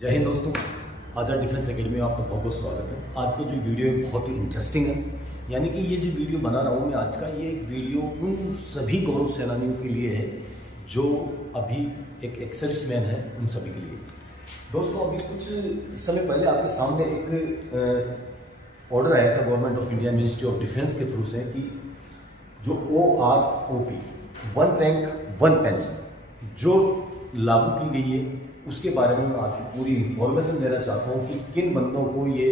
जय हिंद दोस्तों, आज़ाद defence academy में आपका बहुत बहुत स्वागत है। आज का जो वीडियो है बहुत ही इंटरेस्टिंग है। यानी कि ये जो वीडियो बना रहा हूँ मैं आज का, ये वीडियो उन सभी गौरव सेनानियों के लिए है जो अभी एक एक्सर्विसमैन है, उन सभी के लिए। दोस्तों, अभी कुछ समय पहले आपके सामने एक ऑर्डर आया था government of India ministry of defence के थ्रू से कि जो OROP, one rank one pension जो लागू की गई है, उसके बारे में मैं आपको पूरी इंफॉर्मेशन देना चाहता हूँ कि किन बंदों को ये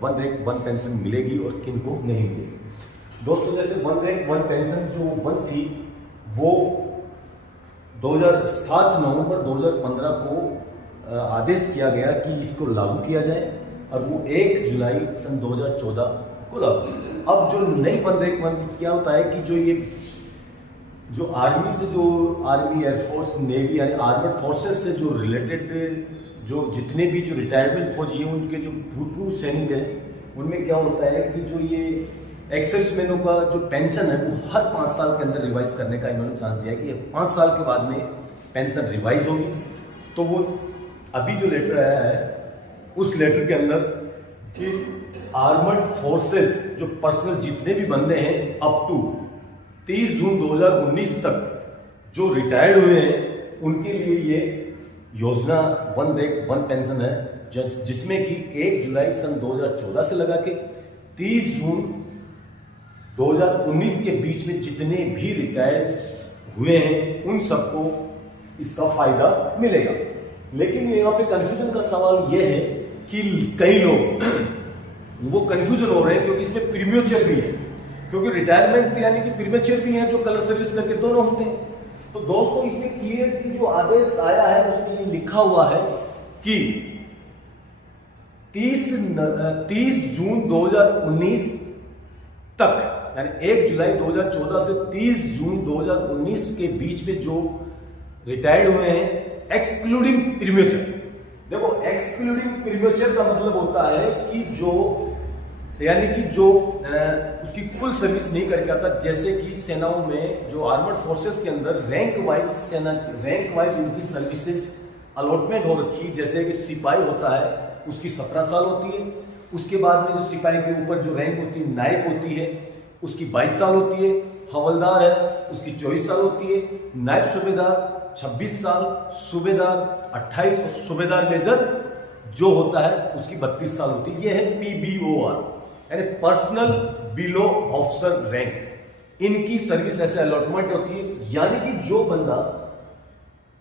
वन रैंक वन पेंशन मिलेगी और किन को नहीं मिलेगी। दोस्तों, जैसे वन रैंक वन पेंशन जो वन थी वो 7 नवंबर 2015 को आदेश किया गया कि इसको लागू किया जाए और वो 1 जुलाई सन 2014 को लागू किया जाए। अब जो नई वन रैंक वन क्या होता है कि जो आर्मी से, जो आर्मी एयरफोर्स नेवी यानी आर्मड फोर्सेस से जो रिलेटेड जो जितने भी जो रिटायरमेंट फौजी हैं, उनके जो भूतपूर्व सैनिक हैं, उनमें क्या होता है कि जो ये एक्सर्विसमैनों का जो पेंशन है वो हर 5 साल के अंदर रिवाइज करने का इन्होंने चांस दिया कि 5 साल के बाद में पेंशन रिवाइज होगी। तो वो अभी जो लेटर आया है उस लेटर के अंदर कि आर्मड फोर्सेस जो पर्सनल जितने भी बंदे हैं अप टू 30 जून 2019 तक जो रिटायर्ड हुए हैं, उनके लिए ये योजना वन रैंक वन पेंशन है, जिसमें कि 1 जुलाई सन 2014 से लगा के 30 जून 2019 के बीच में जितने भी रिटायर हुए हैं उन सबको इसका फायदा मिलेगा। लेकिन यहाँ पे कंफ्यूजन का सवाल यह है कि कई लोग वो कंफ्यूजन हो रहे हैं क्योंकि इसमें प्रीम्यूचर भी है, क्योंकि रिटायरमेंट यानी कि प्रीमेच्योर भी है जो कलर सर्विस करके दोनों होते हैं। तो दोस्तों, इसमें क्लियर जो आदेश आया है उसमें ये लिखा हुआ है कि 30 जून 2019 तक यानी 1 जुलाई 2014 से 30 जून 2019 के बीच में जो रिटायर्ड हुए हैं एक्सक्लूडिंग प्रीमेच्योर। देखो, एक्सक्लूडिंग प्रीमेच्योर का मतलब होता है कि जो उसकी कुल सर्विस नहीं करके आता। जैसे कि सेनाओं में जो आर्मड फोर्सेस के अंदर रैंक वाइज उनकी सर्विसेज अलॉटमेंट हो रखी। जैसे कि सिपाही होता है उसकी 17 साल होती है, उसके बाद में जो सिपाही के ऊपर जो रैंक होती है नायक होती है उसकी 22 साल होती है, हवलदार है उसकी 24 साल होती है, नायब सूबेदार 26 साल, सूबेदार 28 और सूबेदार मेजर जो होता है उसकी 32 साल होती है। यह है PBOR यानी पर्सनल बिलो ऑफिसर रैंक। इनकी सर्विस ऐसे अलॉटमेंट होती है। यानी कि जो बंदा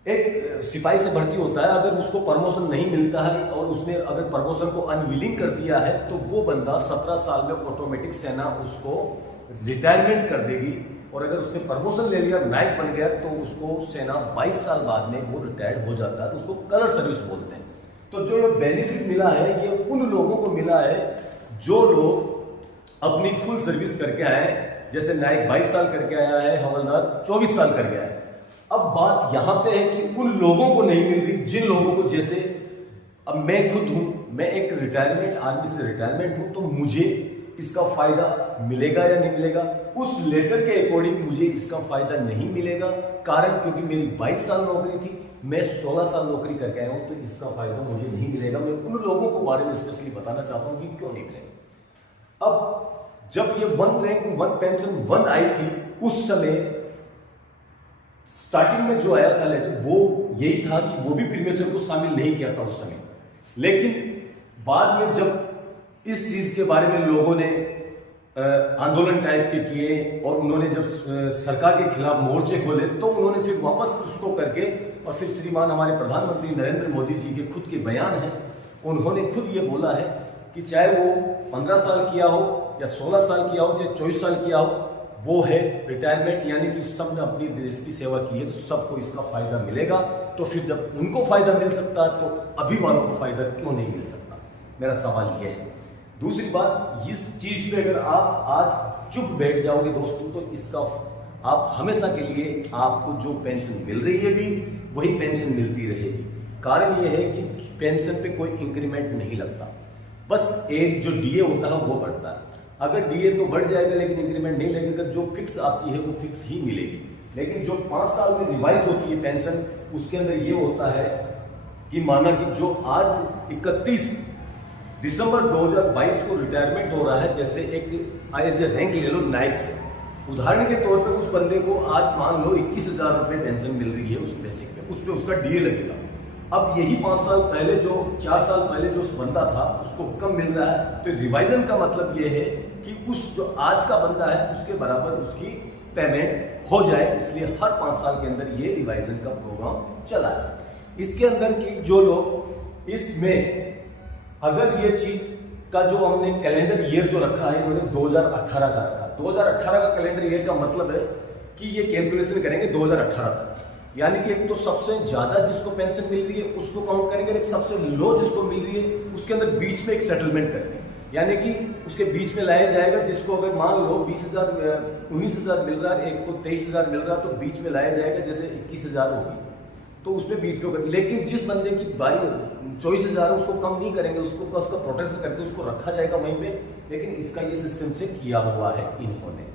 एक सिपाही से भर्ती होता है, अगर उसको प्रमोशन नहीं मिलता है और उसने अगर प्रमोशन को अनविलिंग कर दिया है तो वो बंदा 17 साल में ऑटोमेटिक सेना उसको रिटायरमेंट कर देगी। और अगर उसने प्रमोशन ले लिया, नायक बन गया, तो उसको सेना 22 साल बाद में वो रिटायर्ड हो जाता है, तो उसको कलर सर्विस बोलते हैं। तो जो बेनिफिट मिला है ये उन लोगों को मिला है जो लोग अपनी फुल सर्विस करके आए, जैसे नायक 22 साल करके आया है, हवलदार 24 साल करके आया है। अब बात यहां पे है कि उन लोगों को नहीं मिल रही जिन लोगों को, जैसे अब मैं खुद हूं, मैं एक रिटायरमेंट आर्मी से रिटायरमेंट हूं, तो मुझे इसका फायदा मिलेगा या नहीं मिलेगा? उस लेटर के अकॉर्डिंग मुझे इसका फायदा नहीं मिलेगा। कारण क्योंकि मेरी 22 साल नौकरी थी, मैं 16 साल नौकरी करके आया हूं, तो इसका फायदा मुझे नहीं मिलेगा। मैं उन लोगों को बारे में स्पेशली बताना चाहता हूं कि क्यों नहीं मिलेगा। अब जब ये one rank one pension one आई थी, उस समय स्टार्टिंग में जो आया था लेटर वो यही था कि वो भी प्रीमेच्योर को शामिल नहीं किया था उस समय। लेकिन बाद में जब इस चीज के बारे में लोगों ने आंदोलन टाइप के किए और उन्होंने जब सरकार के खिलाफ मोर्चे खोले, तो उन्होंने फिर वापस उसको करके और फिर श्रीमान हमारे प्रधानमंत्री नरेंद्र मोदी जी के खुद के बयान हैं, उन्होंने खुद ये बोला है कि चाहे वो 15 साल किया हो या 16 साल किया हो, चाहे 24 साल किया हो, वो है रिटायरमेंट। यानी कि सबने अपनी देश की सेवा की है तो सबको इसका फायदा मिलेगा। तो फिर जब उनको फायदा मिल सकता है तो अभी वालों को फायदा क्यों नहीं मिल सकता? मेरा सवाल यह है। दूसरी बात, इस चीज पे अगर आप आज चुप बैठ जाओगे दोस्तों, तो इसका आप हमेशा के लिए आपको जो पेंशन मिल रही है भी वही पेंशन मिलती रहेगी। कारण यह है कि पेंशन पे कोई इंक्रीमेंट नहीं लगता, बस एक जो DA होता है वो बढ़ता है। अगर DA तो बढ़ जाएगा लेकिन इंक्रीमेंट नहीं लगेगा, जो फिक्स आपकी है वो फिक्स ही मिलेगी। लेकिन जो 5 साल में रिवाइज होती है पेंशन, उसके अंदर ये होता है कि माना कि जो आज 31 दिसंबर 2022 को रिटायरमेंट हो रहा है, जैसे एक एज ए रैंक ले लो नाइट से, उदाहरण के तौर पे उस बंदे को आज मान लो 21,000 रुपये पेंशन मिल रही है उस बेसिक पे, उस पे उसका डीए लगेगा। अब यही 5 साल पहले जो 4 साल पहले जो उस बंदा था उसको कम मिल रहा है, तो रिवाइजन का मतलब ये है कि उस जो आज का बंदा है उसके बराबर उसकी पेमेंट हो जाए, इसलिए हर 5 साल के अंदर ये रिवाइजन का प्रोग्राम चला है। इसके अंदर की जो लोग इसमें अगर ये चीज का जो हमने कैलेंडर ईयर जो रखा है इन्होंने 2018 का रखा, 2018 का कैलेंडर ईयर का मतलब है कि ये कैलकुलेशन करेंगे 2018 तक, यानी कि एक तो सबसे ज्यादा जिसको पेंशन मिल रही है उसको काउंट करेंगे, एक सबसे लो जिसको मिल रही है उसके अंदर बीच में एक सेटलमेंट करेंगे, यानी कि उसके बीच में लाया जाएगा। जिसको अगर मान लो 19,000 मिल रहा है, एक को 23,000 मिल रहा है, तो बीच में लाया जाएगा, जैसे 21,000 होगी तो उसमें बीच में। लेकिन जिस बंदे की 24,000 है उसको कम नहीं करेंगे, उसको उसका प्रोटेक्शन करके उसको रखा जाएगा वहीं पे, लेकिन इसका ये सिस्टम से किया हुआ है इन्होंने।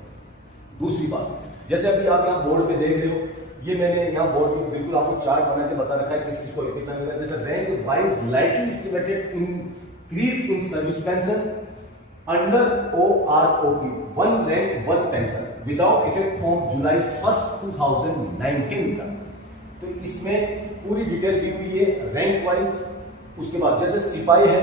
दूसरी बात, जैसे अभी आप यहाँ बोर्ड पे देख रहे हो, ये मैंने यहाँ बोर्ड में बिल्कुल आपको चार्ट बना के बता रखा है किस चीज को कितना मिला। जैसे rank wise likely estimated increase in service pension under OROP, 1 rank 1 pension without effect from जुलाई 1, 2019 तक। तो इसमें पूरी डिटेल दी हुई है रैंक वाइज। उसके बाद जैसे सिपाही है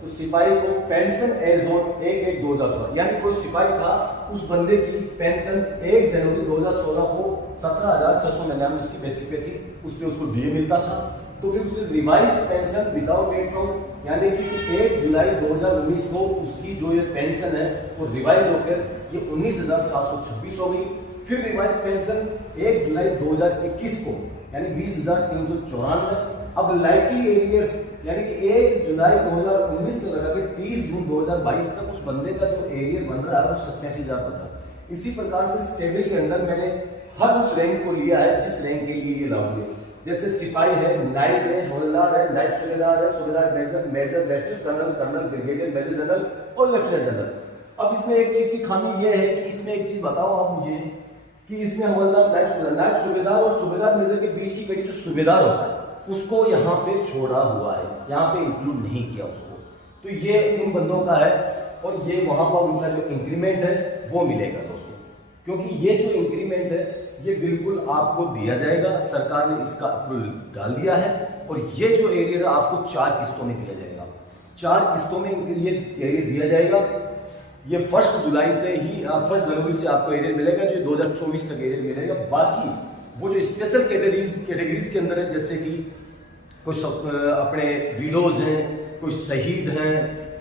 तो सिपाही को पेंशन एज ऑन 1/1/2016, यानी कोई सिपाही था उस बंदे की पेंशन 1 जनवरी 2016 को 17,699 उसकी बेसिक पे थी, उस पर उसको डीए मिलता था। तो फिर उसकी revise pension without aid from, यानी कि 1 जुलाई 2019 को उसकी जो ये पेंशन है वो रिवाइज होकर ये 19,726 हो गई। फिर रिवाइज पेंशन 1 जुलाई 2021 को यानी 20,394। अब लाइकली एरियर्स यानी कि 1 जुलाई 2019 से लगा के 30 जून 2022 तक उस बंदे का जो एरियर बन रहा है वो 87,000 था। इसी प्रकार से स्टेबल के अंदर मैंने हर उस रैंक को लिया है जिस रैंक के लिए ये लागू है। जैसे सिपाही है, नाइट है, हवलदार है, नाइट सूबेदार है, सूबेदार major, major lieutenant colonel, colonel brigadier, major general और लेफ्टिनेंट जनरल। अब इसमें एक चीज की खामी ये है कि इसमें एक चीज बताओ आप मुझे कि इसमें हवलदार, नाइट सूबेदार और सूबेदार मेजर के बीच की कड़ी जो सूबेदार होता है उसको यहाँ पे छोड़ा हुआ है, यहाँ पे इंक्लूड नहीं किया उसको। तो ये उन बंदों का है और ये वहां पर उनका जो इंक्रीमेंट है वो मिलेगा दोस्तों, क्योंकि ये जो इंक्रीमेंट है ये बिल्कुल आपको दिया जाएगा, सरकार ने इसका अप्रूवल डाल दिया है। और ये जो एरियर आपको 4 किस्तों में दिया जाएगा, 4 किस्तों में ये एरियर दिया जाएगा। ये 1 जुलाई से ही 1 जनवरी से आपको एरियर मिलेगा, जो 2024 तक एरियर मिलेगा। बाकी वो जो स्पेशल कैटेगरीज के अंदर है, जैसे कि कुछ अपने विडोज हैं, कोई शहीद हैं,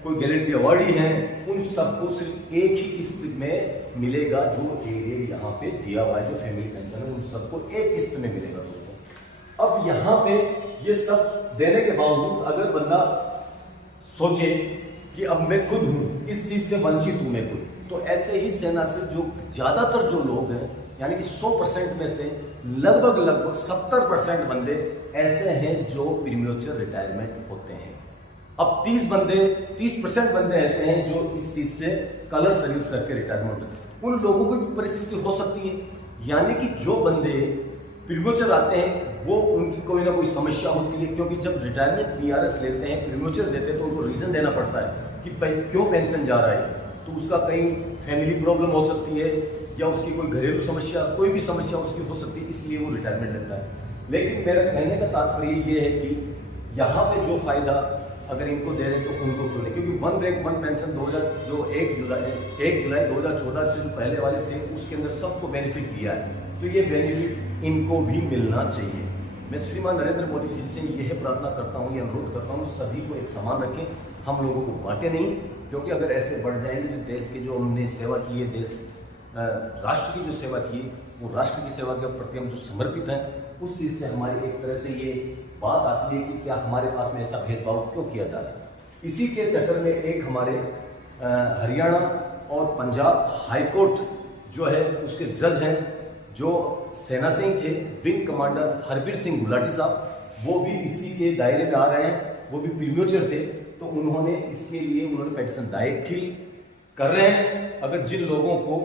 कोई गैलेंट्री अवार्डी हैं, उन सबको सिर्फ एक ही किस्त में मिलेगा जो एरियर यहाँ पे दिया हुआ है, जो फैमिली पेंशन है उन सबको एक किस्त में मिलेगा दोस्तों। अब यहाँ पे ये सब देने के बावजूद अगर बंदा सोचे कि अब मैं खुद हूँ इस चीज से वंचित हूँ मैं खुद, तो ऐसे ही सेना से जो ज्यादातर जो लोग हैं यानी कि 100% में से लगभग 70% बंदे ऐसे हैं जो प्रीमेच्योर रिटायरमेंट होते हैं। अब 30% बंदे ऐसे हैं जो इस चीज से कलर सर्विस करके रिटायरमेंट होते हैं। उन लोगों की भी परिस्थिति हो सकती है, यानी कि जो बंदे प्रीमेच्योर आते हैं वो उनकी कोई ना कोई समस्या होती है, क्योंकि जब रिटायरमेंट PRS लेते हैं, प्रीमेच्योर देते हैं, तो उनको रीजन देना पड़ता है कि क्यों पेंशन जा रहा है। तो उसका कहीं फैमिली प्रॉब्लम हो सकती है या उसकी कोई घरेलू समस्या, कोई भी समस्या उसकी हो सकती है, इसलिए वो रिटायरमेंट लेता है। लेकिन मेरा कहने का तात्पर्य ये है कि यहाँ पे जो फायदा अगर इनको दे रहे तो उनको क्यों नहीं, क्योंकि 1 रैंक 1 पेंशन 1 जुलाई 2014 से जो पहले वाले थे उसके अंदर सबको बेनिफिट दिया है, तो ये बेनिफिट इनको भी मिलना चाहिए। मैं श्रीमान नरेंद्र मोदी जी से यह प्रार्थना करता हूँ, ये अनुरोध करता हूँ, सभी को एक समान रखें, हम लोगों को बांटे नहीं, क्योंकि अगर ऐसे बढ़ जाएंगे जो देश के जो हमने सेवा की है, देश राष्ट्र की जो सेवा की वो राष्ट्र की सेवा के प्रति हम जो समर्पित हैं, उस चीज़ से हमारी एक तरह से ये बात आती है कि क्या हमारे पास में ऐसा भेदभाव क्यों किया जा रहा है। इसी के चक्कर में एक हमारे हरियाणा और पंजाब हाईकोर्ट जो है उसके जज हैं जो सेना से ही थे, विंग कमांडर हरबीर सिंह गुलाटी साहब, वो भी इसी के दायरे में आ रहे हैं, वो भी प्रीमेच्योर थे, तो उन्होंने इसके लिए उन्होंने पेटिशन दाखिल कर रहे हैं। अगर जिन लोगों को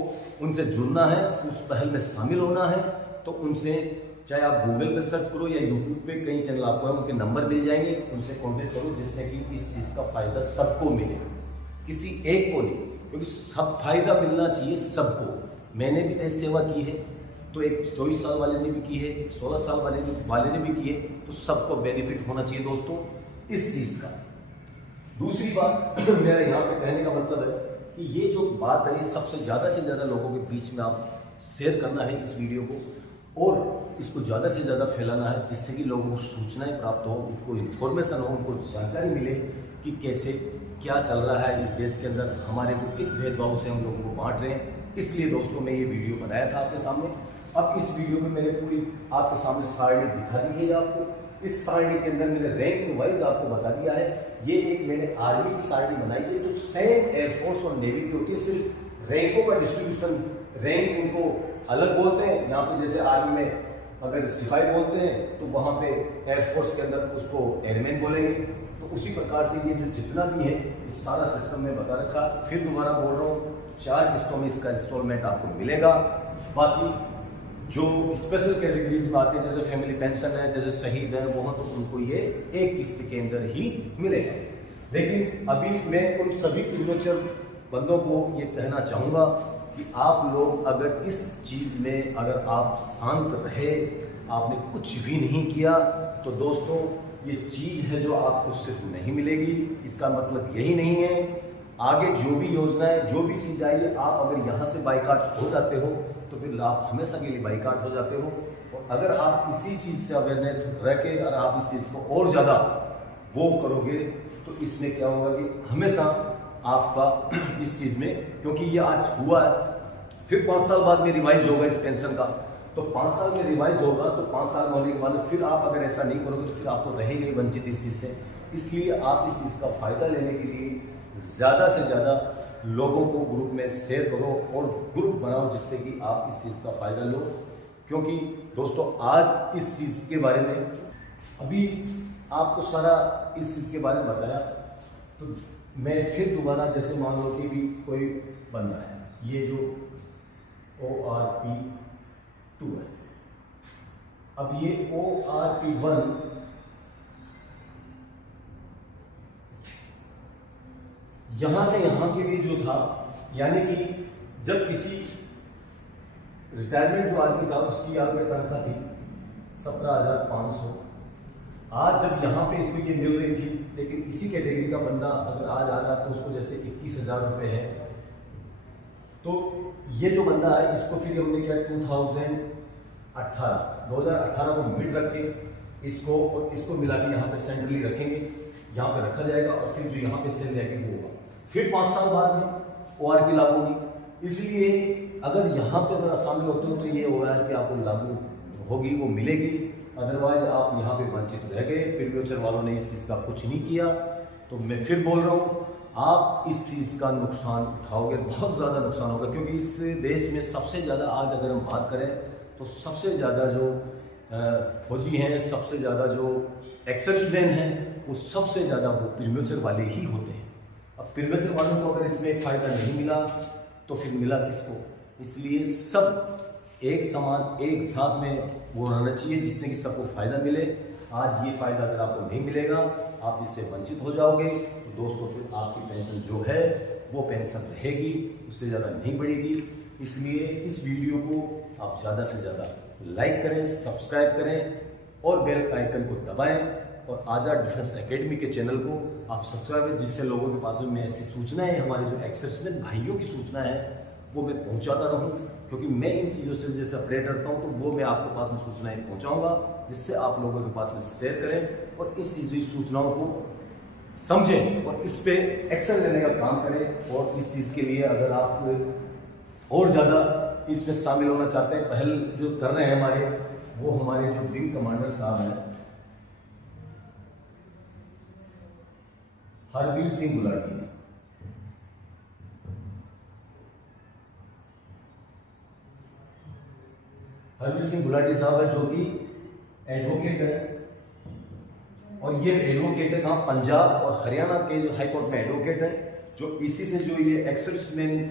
उनसे जुड़ना है, उस पहल में शामिल होना है, तो उनसे चाहे आप गूगल पे सर्च करो या यूट्यूब पे कई चैनल आपको है, उनके नंबर मिल जाएंगे, उनसे कॉन्टेक्ट करो, जिससे कि इस चीज़ का फायदा सबको मिले, किसी एक को नहीं, क्योंकि सब फायदा मिलना चाहिए सबको। मैंने भी देश सेवा की है, तो एक 24 साल वाले ने भी की है, एक 16 साल वाले ने भी की है, तो सबको बेनिफिट होना चाहिए दोस्तों इस चीज़ का। दूसरी बात मेरा यहाँ पे कहने का मतलब है कि ये जो बात है, सबसे ज़्यादा से ज़्यादा लोगों के बीच में आप शेयर करना है इस वीडियो को, और इसको ज़्यादा से ज़्यादा फैलाना है, जिससे कि लोगों को सूचनाएं प्राप्त हो, उनको इन्फॉर्मेशन हो, उनको जानकारी मिले कि कैसे क्या चल रहा है इस देश के अंदर, हमारे को किस भेदभाव से हम लोगों को बांट रहे हैं। इसलिए दोस्तों मैं ये वीडियो बनाया था आपके सामने। अब इस वीडियो में मैंने पूरी आपके सामने सारणी दिखा दी है आपको। इस सारणी के अंदर मैंने रैंक वाइज आपको बता दिया है। ये एक मैंने आर्मी की सारणी बनाई है, तो सेम एयरफोर्स और नेवी की होती है, सिर्फ रैंकों का डिस्ट्रीब्यूशन, रैंक उनको अलग बोलते हैं। यहाँ पे जैसे आर्मी में अगर सिपाही बोलते हैं तो वहाँ पे एयरफोर्स के अंदर उसको एयरमैन बोलेंगे। तो उसी प्रकार से ये जो जितना भी है ये सारा सिस्टम में बता रखा। फिर दोबारा बोल रहा हूँ, 4 किस्तों में इसका इंस्टॉलमेंट आपको मिलेगा। बाकी जो स्पेशल कैटेगरीज में आते हैं, जैसे फैमिली पेंशन है, जैसे शहीद है, वो तो उनको ये एक किस्त के अंदर ही मिलेगा। लेकिन अभी मैं उन सभी प्रीमेच्योर बंदों को ये कहना चाहूँगा कि आप लोग अगर इस चीज़ में अगर आप शांत रहे, आपने कुछ भी नहीं किया, तो दोस्तों ये चीज़ है जो आपको सिर्फ नहीं मिलेगी। इसका मतलब यही नहीं है, आगे जो भी योजनाएं, जो भी चीज़ आई है, आप अगर यहाँ से बाइकाट हो जाते हो तो फिर आप हमेशा के लिए बाइकाट हो जाते हो। और अगर आप इसी चीज़ से अवेयरनेस रह के अगर आप इस चीज़ को और ज़्यादा वो करोगे, तो इसमें क्या होगा कि हमेशा आपका इस चीज़ में, क्योंकि ये आज हुआ है, फिर 5 साल बाद में रिवाइज होगा इस पेंशन का, तो 5 साल में रिवाइज होगा, तो 5 साल होने के बाद फिर आप अगर ऐसा नहीं करोगे तो फिर आप तो रहेंगे ही वंचित इस चीज़ से। इसलिए आप इस चीज़ का फायदा लेने के लिए ज़्यादा से ज़्यादा लोगों को ग्रुप में शेयर करो और ग्रुप बनाओ, जिससे कि आप इस चीज़ का फायदा लो। क्योंकि दोस्तों आज इस चीज़ के बारे में अभी आपको सारा इस चीज़ के बारे में बताया, तो मैं फिर दोबारा जैसे मान लो कि भी कोई बंदा है, ये जो ORP2 है, अब ये ORP1 यहां से यहां के लिए जो था, यानी कि जब किसी रिटायरमेंट जो आदमी था उसकी आप में तनख्वाह थी 17,500, आज जब यहाँ पे इसको ये मिल रही थी, लेकिन इसी कैटेगरी का बंदा अगर आज आ रहा तो उसको जैसे 21,000 रुपये है, तो ये जो बंदा है इसको फिर हमने क्या 2018 को मिड रख के इसको और इसको मिला के यहाँ पे सेंट्रली रखेंगे, यहाँ पे रखा जाएगा, और फिर जो यहाँ पे सेल रैंकिंग होगा, फिर 5 साल बाद में ORP लागू होगी। इसलिए अगर यहाँ पे अगर आप शामिल होते हो तो ये ORP आपको लागू होगी, वो मिलेगी, अदरवाइज आप यहाँ पे वंचित रह गए। प्रीमेच्योर वालों ने इस चीज़ का कुछ नहीं किया। तो मैं फिर बोल रहा हूँ, आप इस चीज़ का नुकसान उठाओगे, बहुत ज़्यादा नुकसान होगा, क्योंकि इस देश में सबसे ज़्यादा आज अगर हम बात करें तो सबसे ज़्यादा जो फौजी हैं, सबसे ज़्यादा जो एक्सर्विसमैन हैं, वो सबसे ज़्यादा वो प्रीमेच्योर वाले ही होते हैं। अब प्रीमेच्योर वालों को अगर इसमें फ़ायदा नहीं मिला तो फिर मिला किसको? इसलिए सब एक समान एक साथ में वो रहना चाहिए, जिससे कि सबको फ़ायदा मिले। आज ये फ़ायदा अगर आपको नहीं मिलेगा, आप इससे वंचित हो जाओगे, तो दोस्तों फिर आपकी पेंशन जो है वो पेंशन रहेगी, उससे ज़्यादा नहीं बढ़ेगी। इसलिए इस वीडियो को आप ज़्यादा से ज़्यादा लाइक करें, सब्सक्राइब करें और बेल आइकन को दबाएं, और आज़ाद डिफेंस एकेडमी के चैनल को आप सब्सक्राइब करें, जिससे लोगों के पास में ऐसी सूचनाएं, हमारे जो एक्सर्विसमैन भाइयों की सूचना है वो मैं पहुंचाता रहूं, क्योंकि मैं इन चीज़ों से जैसे अपडेट रहता हूं, तो वो मैं आपके पास में सूचनाएं पहुंचाऊंगा, जिससे आप लोगों के पास में शेयर करें और इस चीज़ की सूचनाओं को समझें और इस पे एक्शन लेने का काम करें। और इस चीज़ के लिए अगर आप और ज़्यादा इसमें शामिल होना चाहते हैं, पहल जो कर रहे हैं हमारे, वो हमारे जो विंग कमांडर साहब हैं हरवीर सिंह गुलाटी, हरवीर सिंह गुलाटी साहब है, जो कि एडवोकेट है, और ये एडवोकेट है कहाँ, पंजाब और हरियाणा के जो हाई कोर्ट में एडवोकेट है, जो इसी से जो ये एक्सर्विसमैन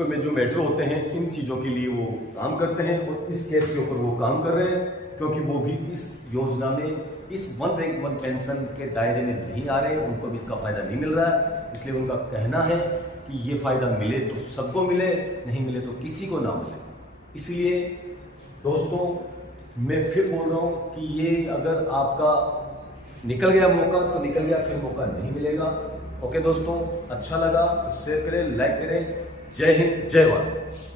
में जो मैटर होते हैं इन चीज़ों के लिए वो काम करते हैं, और इस केस के ऊपर वो काम कर रहे हैं, क्योंकि वो भी इस योजना में, इस वन रैंक वन पेंशन के दायरे में नहीं आ रहे, उनको भी इसका फायदा नहीं मिल रहा है। इसलिए उनका कहना है कि ये फायदा मिले तो सबको मिले, नहीं मिले तो किसी को ना मिले। इसलिए दोस्तों मैं फिर बोल रहा हूँ कि ये अगर आपका निकल गया मौका तो निकल गया, फिर मौका नहीं मिलेगा। ओके दोस्तों, अच्छा लगा तो शेयर करें, लाइक करें। जय हिंद, जय भारत।